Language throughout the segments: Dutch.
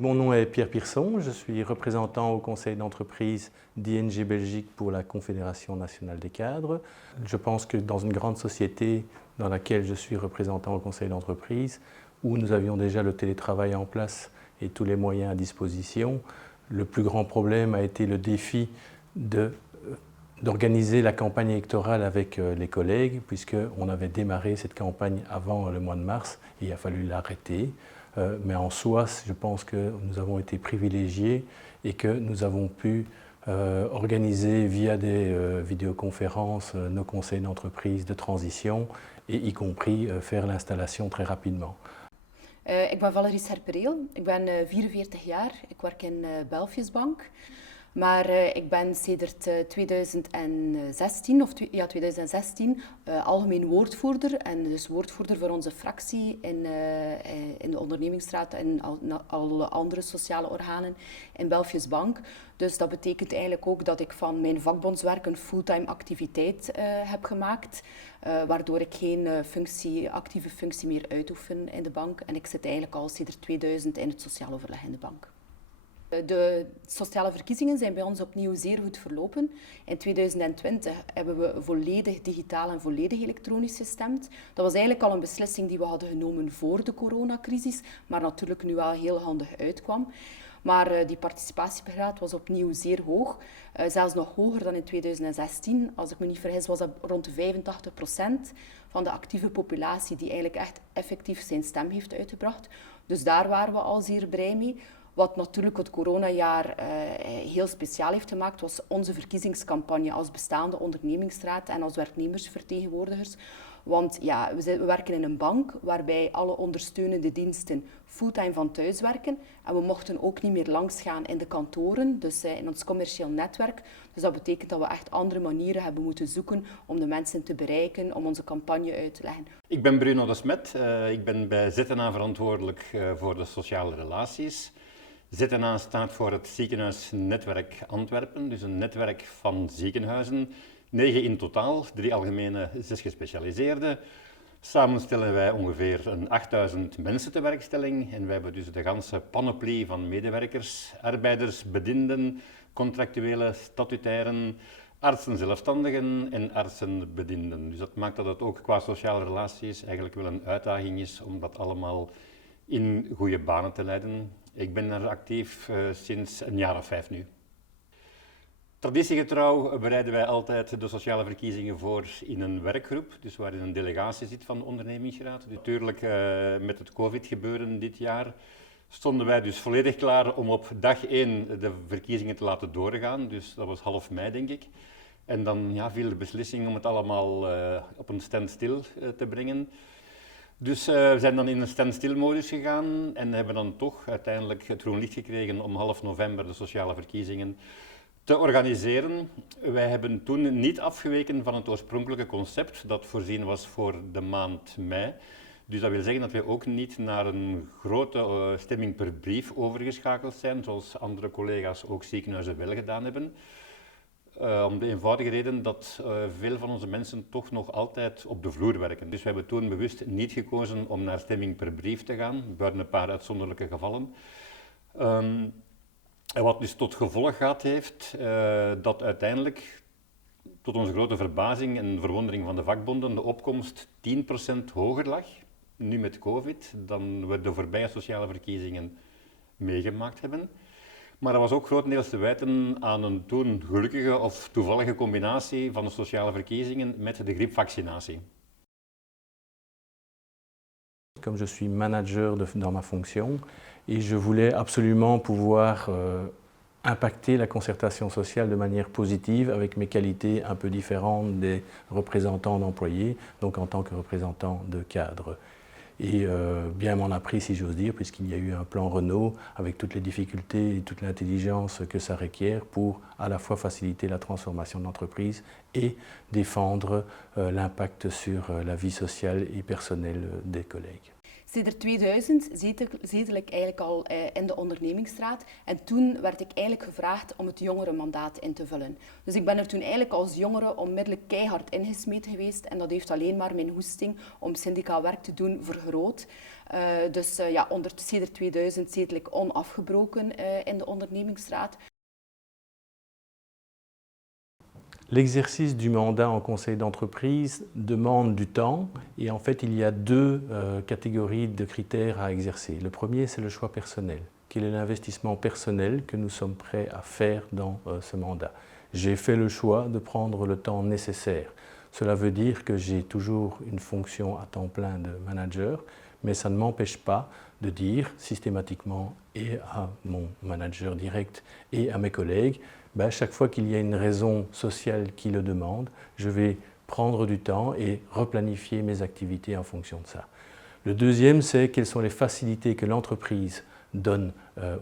Mon nom est Pierre Pierson, je suis représentant au conseil d'entreprise d'ING Belgique pour la Confédération nationale des cadres. Je pense que dans une grande société dans laquelle je suis représentant au conseil d'entreprise, où nous avions déjà le télétravail en place et tous les moyens à disposition, le plus grand problème a été le défi d'organiser la campagne électorale avec les collègues, puisqu'on avait démarré cette campagne avant le mois de mars et il a fallu l'arrêter. Mais en soi, je pense que nous avons été privilégiés et que nous avons pu organiser via des vidéoconférences nos conseils d'entreprise de transition et y compris faire l'installation très rapidement. Ik ben Valerie Serpereel, ik ben 44 jaar, ik werk in Belfius Bank. Maar ik ben sedert 2016 algemeen woordvoerder en dus woordvoerder voor onze fractie in de ondernemingsraad en alle andere sociale organen in Belfius Bank. Dus dat betekent eigenlijk ook dat ik van mijn vakbondswerk een fulltime activiteit heb gemaakt, waardoor ik geen actieve functie meer uitoefen in de bank. En ik zit eigenlijk al sinds 2000 in het sociaal overleg in de bank. De sociale verkiezingen zijn bij ons opnieuw zeer goed verlopen. In 2020 hebben we volledig digitaal en volledig elektronisch gestemd. Dat was eigenlijk al een beslissing die we hadden genomen voor de coronacrisis, maar natuurlijk nu wel heel handig uitkwam. Maar die participatiegraad was opnieuw zeer hoog, zelfs nog hoger dan in 2016. Als ik me niet vergis was dat rond de 85% van de actieve populatie die eigenlijk echt effectief zijn stem heeft uitgebracht. Dus daar waren we al zeer blij mee. Wat natuurlijk het coronajaar heel speciaal heeft gemaakt, was onze verkiezingscampagne als bestaande ondernemingsraad en als werknemersvertegenwoordigers. Want ja, we werken in een bank waarbij alle ondersteunende diensten fulltime van thuis werken. En we mochten ook niet meer langsgaan in de kantoren, dus in ons commercieel netwerk. Dus dat betekent dat we echt andere manieren hebben moeten zoeken om de mensen te bereiken, om onze campagne uit te leggen. Ik ben Bruno de Smet, ik ben bij ZNA verantwoordelijk voor de sociale relaties. ZNA staat voor het Ziekenhuisnetwerk Antwerpen, dus een netwerk van ziekenhuizen. 9 in totaal, 3 algemene, 6 gespecialiseerde. Samen stellen wij ongeveer een 8000 mensen te werkstelling en wij hebben dus de ganse panoplie van medewerkers, arbeiders, bedienden, contractuele, statutairen, artsen zelfstandigen en artsenbedienden. Dus dat maakt dat het ook qua sociale relaties eigenlijk wel een uitdaging is om dat allemaal in goede banen te leiden. Ik ben er actief sinds een jaar of 5 nu. Traditiegetrouw bereiden wij altijd de sociale verkiezingen voor in een werkgroep, dus waarin een delegatie zit van de ondernemingsraad. Natuurlijk met het COVID-gebeuren dit jaar stonden wij dus volledig klaar om op dag 1 de verkiezingen te laten doorgaan, dus dat was half mei denk ik. En dan viel de beslissing om het allemaal op een standstill te brengen. Dus we zijn dan in een standstill-modus gegaan en hebben dan toch uiteindelijk het groen licht gekregen om half november de sociale verkiezingen te organiseren. Wij hebben toen niet afgeweken van het oorspronkelijke concept dat voorzien was voor de maand mei. Dus dat wil zeggen dat wij ook niet naar een grote stemming per brief overgeschakeld zijn, zoals andere collega's ook ziekenhuizen wel gedaan hebben. Om de eenvoudige reden dat veel van onze mensen toch nog altijd op de vloer werken. Dus we hebben toen bewust niet gekozen om naar stemming per brief te gaan, buiten een paar uitzonderlijke gevallen. En wat dus tot gevolg gehad heeft dat uiteindelijk, tot onze grote verbazing en verwondering van de vakbonden, de opkomst 10% hoger lag, nu met COVID, dan we de voorbije sociale verkiezingen meegemaakt hebben. Maar dat was ook grotendeels te wijten aan een toen gelukkige of toevallige combinatie van de sociale verkiezingen met de griepvaccinatie. Comme je suis manager dans ma fonction et je voulais absolument pouvoir impacter la concertation sociale de manière positive avec mes qualités un peu différentes des représentants d'employés, donc en tant que représentant de cadres. Et bien m'en a pris, si j'ose dire, puisqu'il y a eu un plan Renault avec toutes les difficultés et toute l'intelligence que ça requiert pour à la fois faciliter la transformation de l'entreprise et défendre l'impact sur la vie sociale et personnelle des collègues. Sinds 2000 zetel ik eigenlijk al in de ondernemingsraad en toen werd ik eigenlijk gevraagd om het jongerenmandaat in te vullen. Dus ik ben er toen eigenlijk als jongere onmiddellijk keihard ingesmeten geweest en dat heeft alleen maar mijn hoesting om syndicaal werk te doen vergroot. Dus sinds 2000 zetel ik onafgebroken in de ondernemingsraad. L'exercice du mandat en conseil d'entreprise demande du temps et en fait il y a deux catégories de critères à exercer. Le premier c'est le choix personnel. Quel est l'investissement personnel que nous sommes prêts à faire dans ce mandat? J'ai fait le choix de prendre le temps nécessaire. Cela veut dire que j'ai toujours une fonction à temps plein de manager, mais ça ne m'empêche pas de dire systématiquement et à mon manager direct et à mes collègues, chaque fois qu'il y a une raison sociale qui le demande, je vais prendre du temps et replanifier mes activités en fonction de ça. Le deuxième, c'est quelles sont les facilités que l'entreprise donne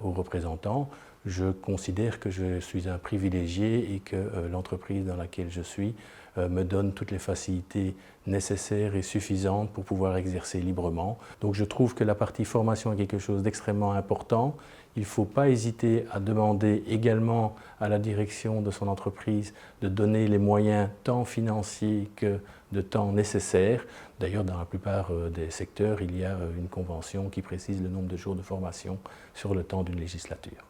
aux représentants. Je considère que je suis un privilégié et que l'entreprise dans laquelle je suis me donne toutes les facilités nécessaires et suffisantes pour pouvoir exercer librement. Donc je trouve que la partie formation est quelque chose d'extrêmement important. Il ne faut pas hésiter à demander également à la direction de son entreprise de donner les moyens tant financiers que de temps nécessaires. D'ailleurs, dans la plupart des secteurs, il y a une convention qui précise le nombre de jours de formation sur le temps d'une législature.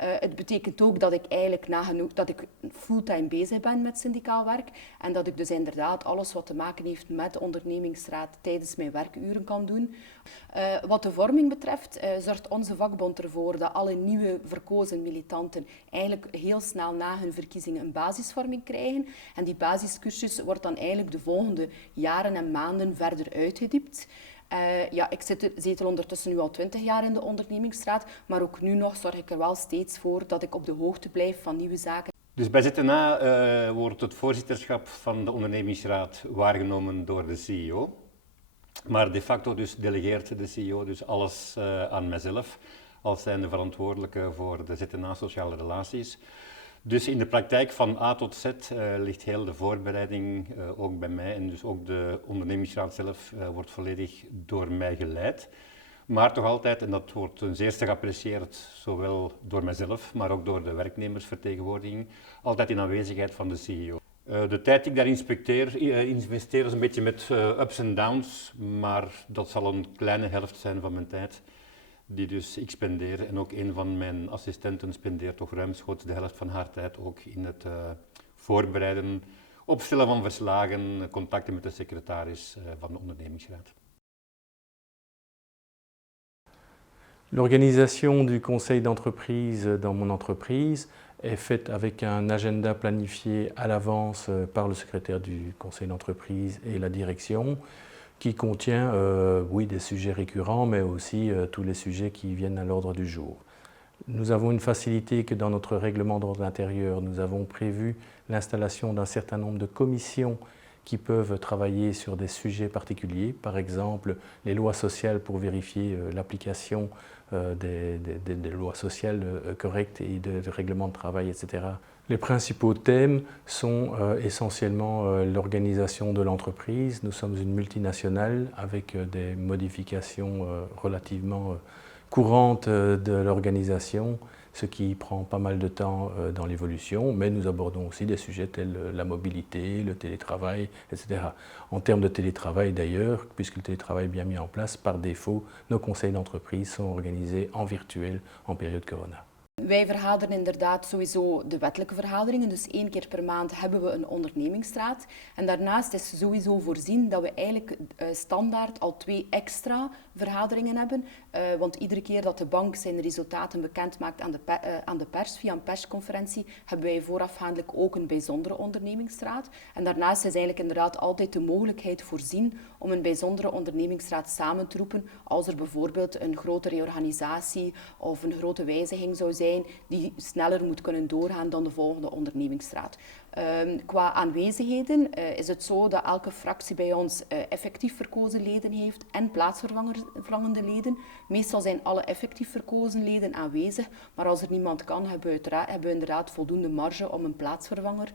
Het betekent ook dat ik eigenlijk dat ik fulltime bezig ben met syndicaal werk en dat ik dus inderdaad alles wat te maken heeft met de ondernemingsraad tijdens mijn werkuren kan doen. Wat de vorming betreft zorgt onze vakbond ervoor dat alle nieuwe verkozen militanten eigenlijk heel snel na hun verkiezingen een basisvorming krijgen en die basiscursus wordt dan eigenlijk de volgende jaren en maanden verder uitgediept. Ik zetel ondertussen nu al 20 jaar in de ondernemingsraad, maar ook nu nog zorg ik er wel steeds voor dat ik op de hoogte blijf van nieuwe zaken. Dus bij ZNA wordt het voorzitterschap van de ondernemingsraad waargenomen door de CEO. Maar de facto dus delegeert de CEO dus alles aan mijzelf, als zijnde verantwoordelijke voor de ZNA Sociale Relaties. Dus in de praktijk van A tot Z ligt heel de voorbereiding ook bij mij en dus ook de ondernemingsraad zelf wordt volledig door mij geleid. Maar toch altijd, en dat wordt ten zeerste geapprecieerd, zowel door mijzelf, maar ook door de werknemersvertegenwoordiging, altijd in aanwezigheid van de CEO. De tijd die ik daar investeer is een beetje met ups en downs, maar dat zal een kleine helft zijn van mijn tijd. Die dus ik spendeer en ook een van mijn assistenten spendeert toch ruimschoots de helft van haar tijd ook in het voorbereiden, opstellen van verslagen, contacten met de secretaris van de ondernemingsraad. L'organisation du conseil d'entreprise dans mon entreprise est faite avec un agenda planifié à l'avance par le secrétaire du conseil d'entreprise et la direction, qui contient des sujets récurrents, mais aussi tous les sujets qui viennent à l'ordre du jour. Nous avons une facilité que dans notre règlement d'ordre intérieur, nous avons prévu l'installation d'un certain nombre de commissions qui peuvent travailler sur des sujets particuliers, par exemple les lois sociales pour vérifier l'application des lois sociales correctes et de règlements de travail, etc. Les principaux thèmes sont essentiellement l'organisation de l'entreprise. Nous sommes une multinationale avec des modifications relativement courantes de l'organisation, ce qui prend pas mal de temps dans l'évolution, mais nous abordons aussi des sujets tels la mobilité, le télétravail, etc. En termes de télétravail d'ailleurs, puisque le télétravail est bien mis en place, par défaut, nos conseils d'entreprise sont organisés en virtuel en période corona. Wij vergaderen inderdaad sowieso de wettelijke vergaderingen, dus 1 keer per maand hebben we een ondernemingsraad. En daarnaast is sowieso voorzien dat we eigenlijk standaard al 2 extra vergaderingen hebben. Want iedere keer dat de bank zijn resultaten bekend maakt aan de pers, via een persconferentie, hebben wij voorafgaandelijk ook een bijzondere ondernemingsraad. En daarnaast is eigenlijk inderdaad altijd de mogelijkheid voorzien om een bijzondere ondernemingsraad samen te roepen als er bijvoorbeeld een grote reorganisatie of een grote wijziging zou zijn die sneller moet kunnen doorgaan dan de volgende ondernemingsraad. Qua aanwezigheden is het zo dat elke fractie bij ons effectief verkozen leden heeft en plaatsvervangende leden. Meestal zijn alle effectief verkozen leden aanwezig, maar als er niemand kan, hebben we inderdaad voldoende marge om een plaatsvervanger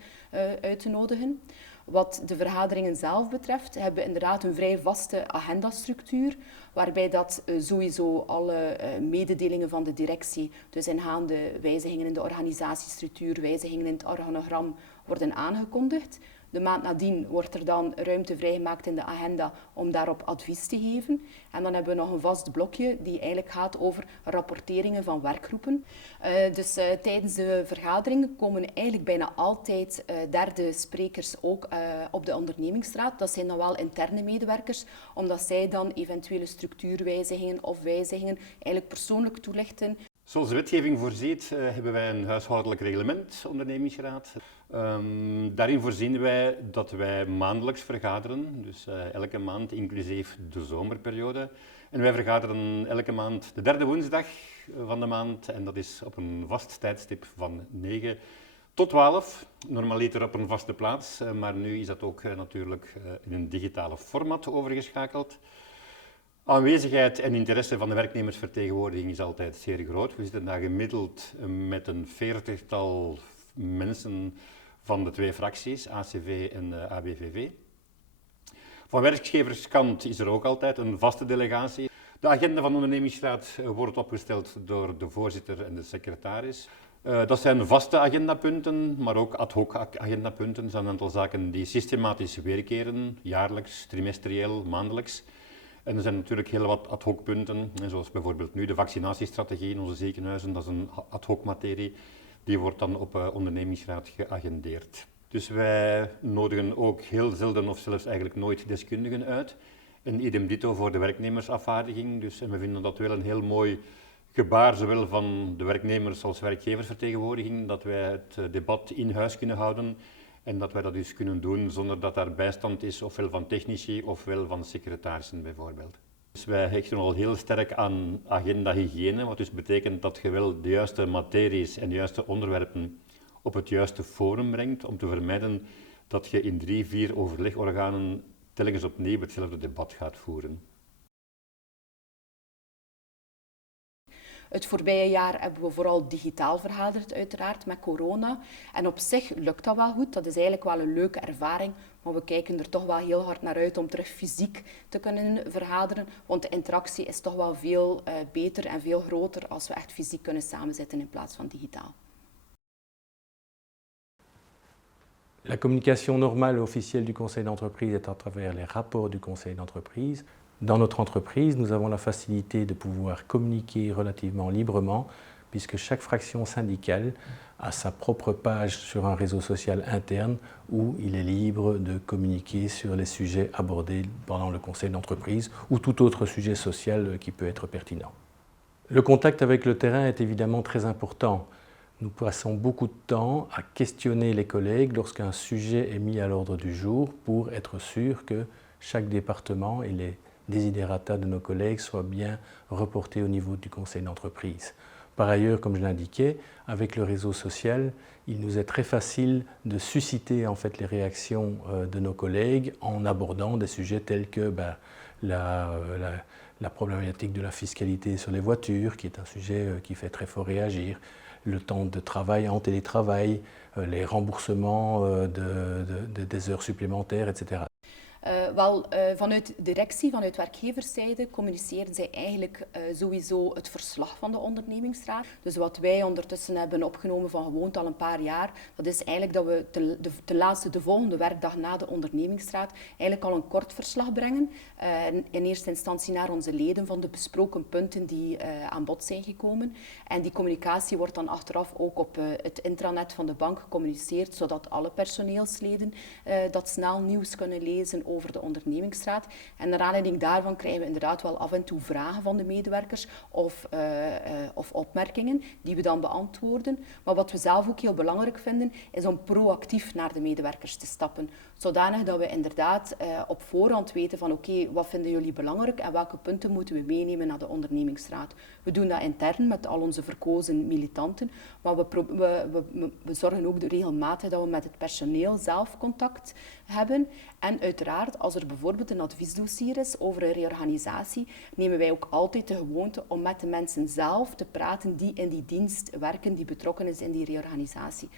uit te nodigen. Wat de vergaderingen zelf betreft, hebben we inderdaad een vrij vaste agendastructuur, waarbij dat sowieso alle mededelingen van de directie, dus ingaande wijzigingen in de organisatiestructuur, wijzigingen in het organogram, worden aangekondigd. De maand nadien wordt er dan ruimte vrijgemaakt in de agenda om daarop advies te geven. En dan hebben we nog een vast blokje die eigenlijk gaat over rapporteringen van werkgroepen. Tijdens de vergaderingen komen eigenlijk bijna altijd derde sprekers ook op de ondernemingsraad. Dat zijn dan wel interne medewerkers, omdat zij dan eventuele structuurwijzigingen of wijzigingen eigenlijk persoonlijk toelichten. Zoals de wetgeving voorziet, hebben wij een huishoudelijk reglement, ondernemingsraad. Daarin voorzien wij dat wij maandelijks vergaderen, dus elke maand inclusief de zomerperiode. En wij vergaderen elke maand de derde woensdag van de maand en dat is op een vast tijdstip van 9 tot 12. Normaliter op een vaste plaats, maar nu is dat ook natuurlijk in een digitale format overgeschakeld. Aanwezigheid en interesse van de werknemersvertegenwoordiging is altijd zeer groot. We zitten daar gemiddeld met een 40-tal mensen van de twee fracties, ACV en ABVV. Van werkgeverskant is er ook altijd een vaste delegatie. De agenda van de ondernemingsraad wordt opgesteld door de voorzitter en de secretaris. Dat zijn vaste agendapunten, maar ook ad hoc agendapunten. Dat zijn een aantal zaken die systematisch weerkeren, jaarlijks, trimestrieel, maandelijks. En er zijn natuurlijk heel wat ad hoc punten, zoals bijvoorbeeld nu de vaccinatiestrategie in onze ziekenhuizen. Dat is een ad hoc materie, die wordt dan op ondernemingsraad geagendeerd. Dus wij nodigen ook heel zelden of zelfs eigenlijk nooit deskundigen uit. En idem dito voor de werknemersafvaardiging. En we vinden dat wel een heel mooi gebaar, zowel van de werknemers als werkgeversvertegenwoordiging, dat wij het debat in huis kunnen houden. En dat wij dat dus kunnen doen zonder dat daar bijstand is, ofwel van technici ofwel van secretarissen bijvoorbeeld. Dus wij hechten al heel sterk aan agenda-hygiëne, wat dus betekent dat je wel de juiste materies en de juiste onderwerpen op het juiste forum brengt, om te vermijden dat je in 3, 4 overlegorganen telkens opnieuw hetzelfde debat gaat voeren. Het voorbije jaar hebben we vooral digitaal vergaderd, uiteraard, met corona. En op zich lukt dat wel goed. Dat is eigenlijk wel een leuke ervaring. Maar we kijken er toch wel heel hard naar uit om terug fysiek te kunnen vergaderen. Want de interactie is toch wel veel beter en veel groter als we echt fysiek kunnen samenzitten in plaats van digitaal. La communication normale officielle du conseil d'entreprise est à travers les rapports du conseil d'entreprise. Dans notre entreprise, nous avons la facilité de pouvoir communiquer relativement librement, puisque chaque fraction syndicale a sa propre page sur un réseau social interne où il est libre de communiquer sur les sujets abordés pendant le conseil d'entreprise ou tout autre sujet social qui peut être pertinent. Le contact avec le terrain est évidemment très important. Nous passons beaucoup de temps à questionner les collègues lorsqu'un sujet est mis à l'ordre du jour pour être sûr que chaque département et les desiderata de nos collègues soient bien reportés au niveau du conseil d'entreprise. Par ailleurs, comme je l'indiquais, avec le réseau social, il nous est très facile de susciter en fait les réactions de nos collègues en abordant des sujets tels que la problématique de la fiscalité sur les voitures, qui est un sujet qui fait très fort réagir, le temps de travail en télétravail, les remboursements des heures supplémentaires, etc. Vanuit directie, vanuit werkgeverszijde, communiceren zij eigenlijk sowieso het verslag van de ondernemingsraad. Dus wat wij ondertussen hebben opgenomen van gewoonte al een paar jaar, dat is eigenlijk dat we de volgende werkdag na de ondernemingsraad eigenlijk al een kort verslag brengen. In eerste instantie naar onze leden van de besproken punten die aan bod zijn gekomen. En die communicatie wordt dan achteraf ook op het intranet van de bank gecommuniceerd, zodat alle personeelsleden dat snel nieuws kunnen lezen over de ondernemingsraad. En naar aanleiding daarvan krijgen we inderdaad wel af en toe vragen van de medewerkers of opmerkingen die we dan beantwoorden. Maar wat we zelf ook heel belangrijk vinden, is om proactief naar de medewerkers te stappen. Zodanig dat we inderdaad op voorhand weten van oké, wat vinden jullie belangrijk en welke punten moeten we meenemen naar de ondernemingsraad. We doen dat intern met al onze verkozen militanten, maar we zorgen ook regelmatig dat we met het personeel zelf contact hebben. En uiteraard, als er bijvoorbeeld een adviesdossier is over een reorganisatie, nemen wij ook altijd de gewoonte om met de mensen zelf te praten die in die dienst werken, die betrokken is in die reorganisatie.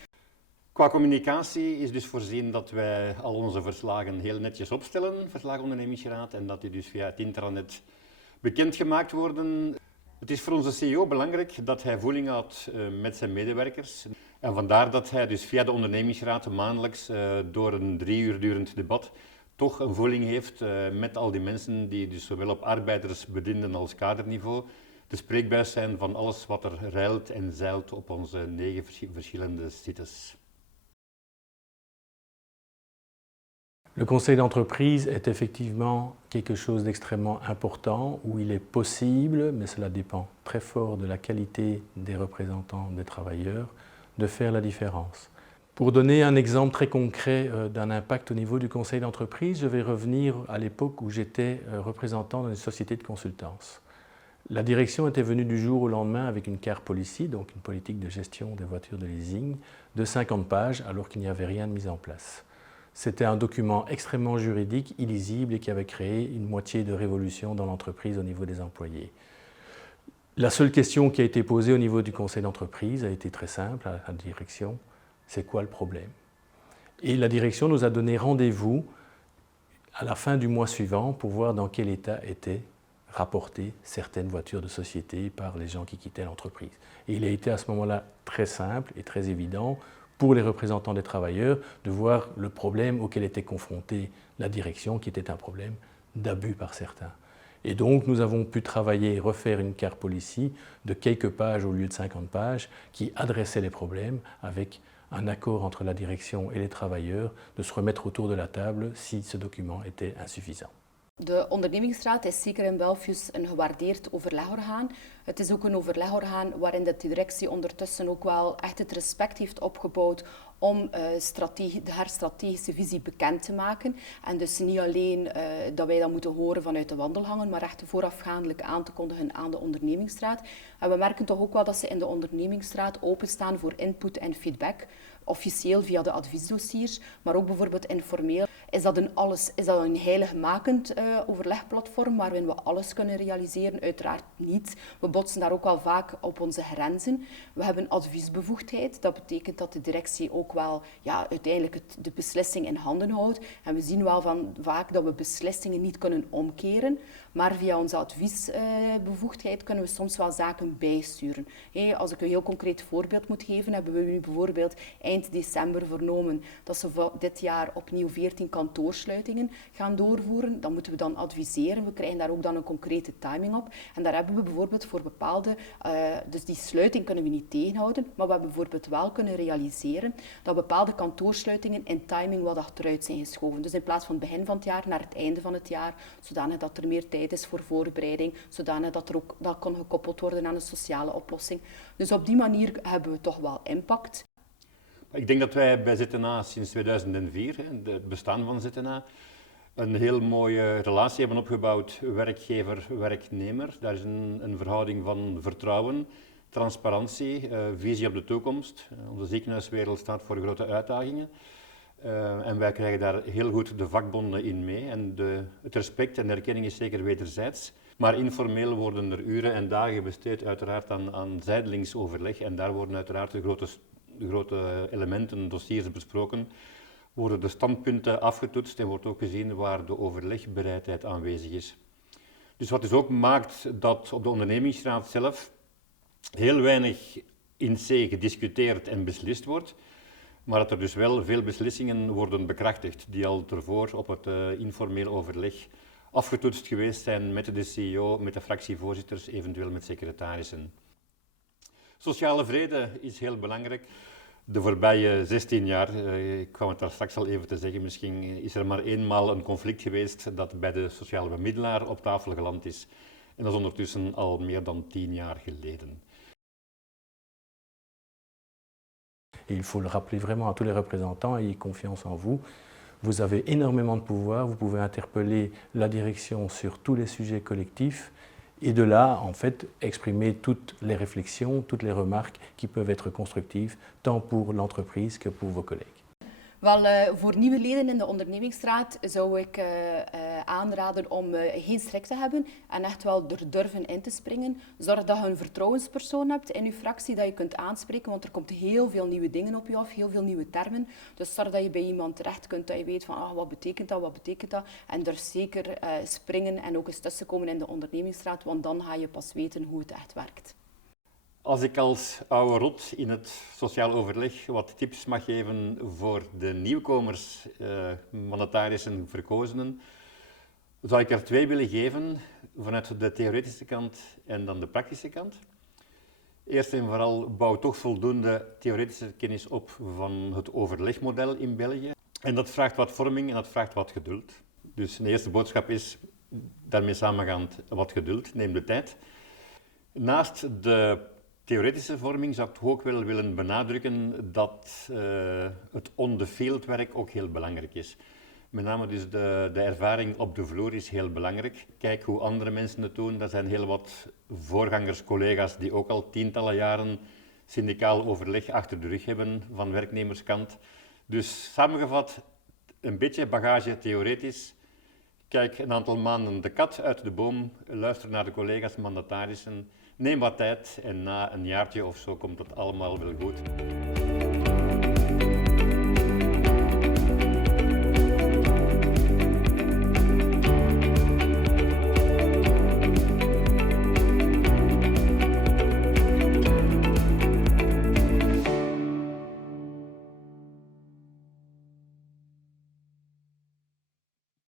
Qua communicatie is dus voorzien dat wij al onze verslagen heel netjes opstellen, verslagen ondernemingsraad, en dat die dus via het intranet bekendgemaakt worden. Het is voor onze CEO belangrijk dat hij voeling houdt met zijn medewerkers. En vandaar dat hij dus via de ondernemingsraad maandelijks door een 3 uur durend debat toch een voeling heeft met al die mensen die dus zowel op arbeidersbedienden als kaderniveau de spreekbuis zijn van alles wat er ruilt en zeilt op onze 9 verschillende sites. Le conseil d'entreprise est effectivement quelque chose d'extrêmement important où il est possible, mais cela dépend très fort de la qualité des représentants des travailleurs, de faire la différence. Pour donner un exemple très concret d'un impact au niveau du conseil d'entreprise, je vais revenir à l'époque où j'étais représentant dans une société de consultance. La direction était venue du jour au lendemain avec une car policy, donc une politique de gestion des voitures de leasing, de 50 pages alors qu'il n'y avait rien de mis en place. C'était un document extrêmement juridique, illisible et qui avait créé une moitié de révolution dans l'entreprise au niveau des employés. La seule question qui a été posée au niveau du conseil d'entreprise a été très simple à la direction, c'est quoi le problème? Et la direction nous a donné rendez-vous à la fin du mois suivant pour voir dans quel état étaient rapportées certaines voitures de société par les gens qui quittaient l'entreprise. Et il a été à ce moment-là très simple et très évident pour les représentants des travailleurs de voir le problème auquel était confrontée la direction, qui était un problème d'abus par certains. Et donc nous avons pu travailler et refaire une car policy de quelques pages au lieu de 50 pages qui adressait les problèmes avec un accord entre la direction et les travailleurs de se remettre autour de la table si ce document était insuffisant. De ondernemingsraad is zeker in Belfius een gewaardeerd overlegorgaan. Het is ook een overlegorgaan waarin de directie ondertussen ook wel echt het respect heeft opgebouwd om haar strategische visie bekend te maken. En dus niet alleen dat wij dat moeten horen vanuit de wandelgangen, maar echt voorafgaandelijk aan te kondigen aan de ondernemingsraad. En we merken toch ook wel dat ze in de ondernemingsraad openstaan voor input en feedback. Officieel via de adviesdossiers, maar ook bijvoorbeeld informeel. Is dat een heiligmakend overlegplatform waarin we alles kunnen realiseren? Uiteraard niet. We botsen daar ook wel vaak op onze grenzen. We hebben adviesbevoegdheid. Dat betekent dat de directie ook wel uiteindelijk de beslissing in handen houdt. En we zien wel vaak dat we beslissingen niet kunnen omkeren. Maar via onze adviesbevoegdheid kunnen we soms wel zaken bijsturen. Als ik een heel concreet voorbeeld moet geven, hebben we nu bijvoorbeeld eind december vernomen dat ze dit jaar opnieuw 14 kantoorsluitingen gaan doorvoeren. Dat moeten we dan adviseren. We krijgen daar ook dan een concrete timing op. En daar hebben we bijvoorbeeld voor bepaalde... dus die sluiting kunnen we niet tegenhouden, maar we hebben bijvoorbeeld wel kunnen realiseren dat bepaalde kantoorsluitingen in timing wat achteruit zijn geschoven. Dus in plaats van het begin van het jaar naar het einde van het jaar, zodanig dat er meer tijd is voor voorbereiding, zodanig dat dat kan gekoppeld worden aan een sociale oplossing. Dus op die manier hebben we toch wel impact. Ik denk dat wij bij ZNA sinds 2004, het bestaan van ZNA, een heel mooie relatie hebben opgebouwd werkgever-werknemer. Daar is een verhouding van vertrouwen, transparantie, visie op de toekomst. Onze ziekenhuiswereld staat voor grote uitdagingen. En wij krijgen daar heel goed de vakbonden in mee. En het respect en de erkenning is zeker wederzijds. Maar informeel worden er uren en dagen besteed uiteraard aan zijdelings overleg. En daar worden uiteraard de grote elementen, dossiers besproken. Worden de standpunten afgetoetst en wordt ook gezien waar de overlegbereidheid aanwezig is. Dus wat dus ook maakt dat op de ondernemingsraad zelf heel weinig in C gediscuteerd en beslist wordt, maar dat er dus wel veel beslissingen worden bekrachtigd die al ervoor op het informeel overleg afgetoetst geweest zijn met de CEO, met de fractievoorzitters, eventueel met secretarissen. Sociale vrede is heel belangrijk. De voorbije 16 jaar, ik kwam het daar straks al even te zeggen, misschien is er maar eenmaal een conflict geweest dat bij de sociale bemiddelaar op tafel geland is. En dat is ondertussen al meer dan 10 jaar geleden. Et il faut le rappeler vraiment à tous les représentants, ayez confiance en vous. Vous avez énormément de pouvoir, vous pouvez interpeller la direction sur tous les sujets collectifs et de là, en fait, exprimer toutes les réflexions, toutes les remarques qui peuvent être constructives, tant pour l'entreprise que pour vos collègues. Wel, voor nieuwe leden in de ondernemingsraad zou ik aanraden om geen schrik te hebben en echt wel er durven in te springen. Zorg dat je een vertrouwenspersoon hebt in je fractie dat je kunt aanspreken, want er komt heel veel nieuwe dingen op je af, heel veel nieuwe termen. Dus zorg dat je bij iemand terecht kunt, dat je weet van wat betekent dat. En er zeker springen en ook eens tussenkomen in de ondernemingsraad, want dan ga je pas weten hoe het echt werkt. Als ik als oude rot in het sociaal overleg wat tips mag geven voor de nieuwkomers, mandatarissen, verkozenen, zou ik er 2 willen geven, vanuit de theoretische kant en dan de praktische kant. Eerst en vooral bouw toch voldoende theoretische kennis op van het overlegmodel in België. En dat vraagt wat vorming en dat vraagt wat geduld. Dus de eerste boodschap is, daarmee samengaand, wat geduld, neem de tijd. Naast de theoretische vorming zou ik toch ook wel willen benadrukken dat het on-the-field werk ook heel belangrijk is. Met name dus de ervaring op de vloer is heel belangrijk. Kijk hoe andere mensen het doen. Er zijn heel wat voorgangers, collega's die ook al tientallen jaren syndicaal overleg achter de rug hebben van werknemerskant. Dus samengevat, een beetje bagage theoretisch. Kijk een aantal maanden de kat uit de boom, luister naar de collega's, mandatarissen. Neem wat tijd en na een jaartje of zo komt het allemaal wel goed.